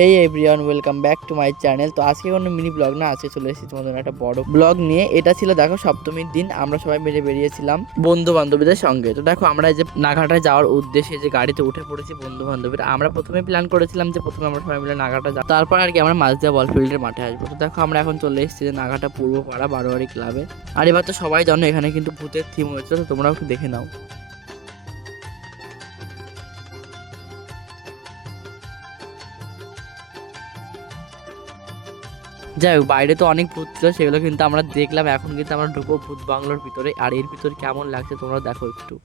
Hey everyone, welcome back to my channel. তো আজকে কোনো মিনি ব্লগ না, আজকে চলে এসেছি তোমাদের একটা বড় ব্লগ নিয়ে। এটা ছিল দেখো সপ্তমীর দিন আমরা সবাই মিলে বেরিয়েছিলাম বন্ধু বান্ধবীদের সঙ্গে। তো দেখো আমরা এই যে নাগাটায় যাওয়ার উদ্দেশ্যে যে গাড়িতে উঠে পড়েছি বন্ধু বান্ধবীরা। আমরা প্রথমে প্ল্যান করেছিলাম যে প্রথমে আমরা সবাই মিলে নাগাটা যাব, তারপর আর কি আমরা মাঝদিয়া বলফিল্ডের মাঠে আসবো। তো দেখো আমরা এখন চলে এসেছি যে নাগাটা পূর্বপাড়া বারোয়ারি ক্লাবে। আর এবার তো সবাই জানো এখানে কিন্তু ভূতের থিম হয়েছিল, তো তোমরাও একটু দেখে নাও। যাই হোক, বাইরে তো অনেক ভূত ছিল, সেগুলো কিন্তু আমরা দেখলাম। এখন কিন্তু আমরা ঢুকবো ভূত বাংলোর ভিতরে, আর এর ভিতরে কেমন লাগছে তোমরা দেখো একটু।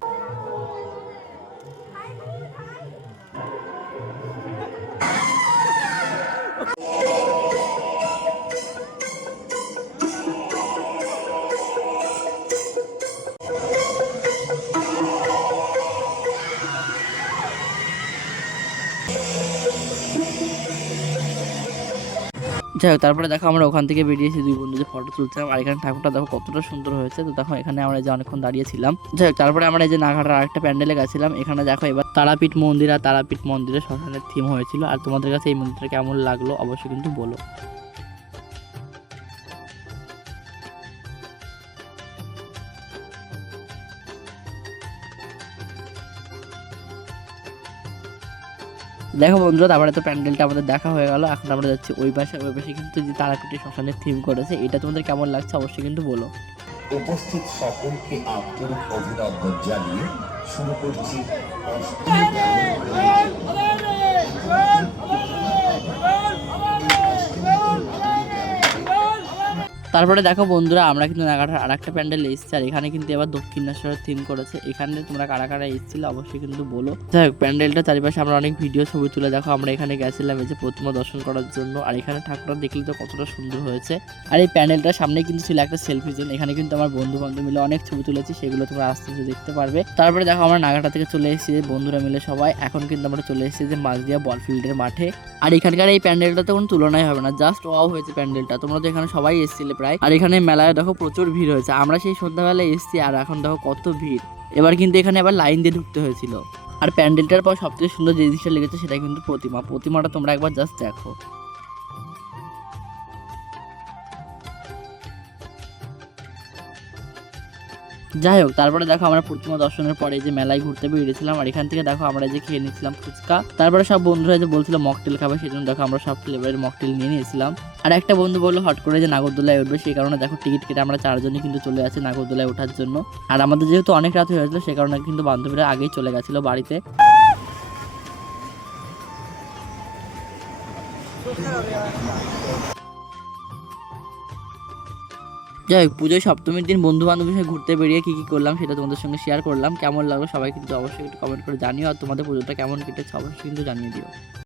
যাই হোক, তারপরে দেখো আমরা ওখান থেকে বেরিয়েছি দুই বন্ধু, যে ফটো তুলছিলাম। আর এখানে ঠাকুরটা দেখো কতটা সুন্দর হয়েছে। তো দেখো এখানে আমরা যে অনেকক্ষণ দাঁড়িয়েছিলাম। যাই হোক, তারপরে আমরা এই যে নাঘাটার আরেকটা প্যান্ডেলে গেছিলাম। এখানে দেখো এবার তারাপীঠ মন্দির, আর তারাপীঠ মন্দিরে শ্মশানের থিম হয়েছিল। আর তোমাদের কাছে এই মন্দিরটা কেমন লাগলো অবশ্যই কিন্তু বলো। দেখো বন্ধুরা, তারপরে তো প্যান্ডেলটা আমাদের দেখা হয়ে গেল। এখন আমরা যাচ্ছি ওই পাশে। ওই পাশে কিন্তু যে তারাপীঠের শ্মশানের থিম করেছে, এটা তোমাদের কেমন লাগছে অবশ্যই কিন্তু বলো। উপস্থিত সকলকে আন্তরিক অভিনন্দন জানিয়ে শুরু করছি তারপরে দেখো বন্ধুরা, আমরা কিন্তু নাগাটার আর একটা প্যান্ডেলে এসেছি। আর এখানে কিন্তু এবার দক্ষিণেশ্বরের থিম করেছে। এখানে তোমরা কারা কারা এসেছিলে অবশ্যই কিন্তু বলো। যাই হোক, প্যান্ডেলটা চারিপাশে আমরা অনেক ভিডিও ছবি তুলে দেখো আমরা এখানে গেছিলাম এই যে প্রতিমা দর্শন করার জন্য। আর এখানে ঠাকুরটা দেখলে তো কতটা সুন্দর হয়েছে। আর এই প্যান্ডেলটার সামনে কিন্তু ছিল একটা সেলফি জোন। এখানে কিন্তু আমার বন্ধু বান্ধব মিলে অনেক ছবি তুলেছি, সেগুলো তোমরা আস্তে আস্তে দেখতে পারবে। তারপরে দেখো আমরা নাগাটা থেকে চলে এসেছি বন্ধুরা মিলে সবাই। এখন কিন্তু আমরা চলে এসেছি যে মাঝদিয়া বলফিল্ডের মাঠে। আর এখানকার এই প্যান্ডেলটাতে কোনো তুলনাই হবে না, জাস্ট ওয়াও হয়েছে প্যান্ডেলটা। তোমরা তো এখানে সবাই এসেছিলে প্রায়। আর এখানে মেলায় দেখো প্রচুর ভিড় হয়েছে। আমরা সেই সন্ধ্যাবেলায় এসেছি, আর এখন দেখো কত ভিড়। এবার কিন্তু এখানে আবার লাইন দিয়ে ঢুকতে হয়েছিল। আর প্যান্ডেলটার পর সবথেকে সুন্দর যে জিনিসটা লেগেছে সেটা কিন্তু প্রতিমাটা তোমরা একবার জাস্ট দেখো। যাই হোক, তারপরে দেখো আমরা প্রতিমা দর্শনের পরে যে মেলায় ঘুরতে বেরিয়েছিলাম। আর এখান থেকে দেখো আমরা যে খেয়ে নিয়েছিলাম ফুচকা। তারপরে সব বন্ধুরা যে বলছিল মকটেল খাবে, সেই জন্য দেখো আমরা সব ফ্লেভারের মকটেল নিয়ে নিয়েছিলাম। আর একটা বন্ধু বললো হট করে যে নাগরদোলায় উঠবে, সেই কারণে দেখো টিকিট কেটে আমরা চারজনই কিন্তু চলে আসি নাগরদোলায় ওঠার জন্য। আর আমাদের যেহেতু অনেক রাত হয়ে গেছিলো, সেই কারণে কিন্তু বান্ধবীরা আগেই চলে গেছিলো বাড়িতে। যাই হোক, পুজোয় সপ্তমীর দিন বন্ধু বান্ধবের সঙ্গে ঘুরতে বেরিয়ে কি কি করলাম সেটা তোমাদের সঙ্গে শেয়ার করলাম। কেমন লাগলো সবাই কিন্তু অবশ্যই একটু কমেন্ট করে জানিও। আর তোমাদের পুজোটা কেমন কেটেছে অবশ্যই কিন্তু জানিয়ে দিও।